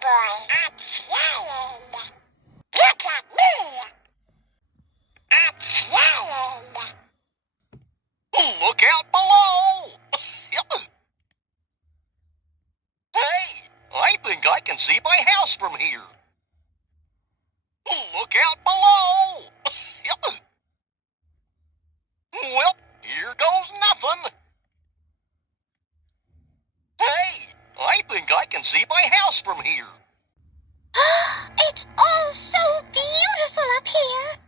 boy. I'm swallowed. Look at me. I'm swallowed. Look out below! Hey, I think I can see my house from here. Look out below! Well, here goes nothing. Hey, I think I can see my house from here. It's all so beautiful up here.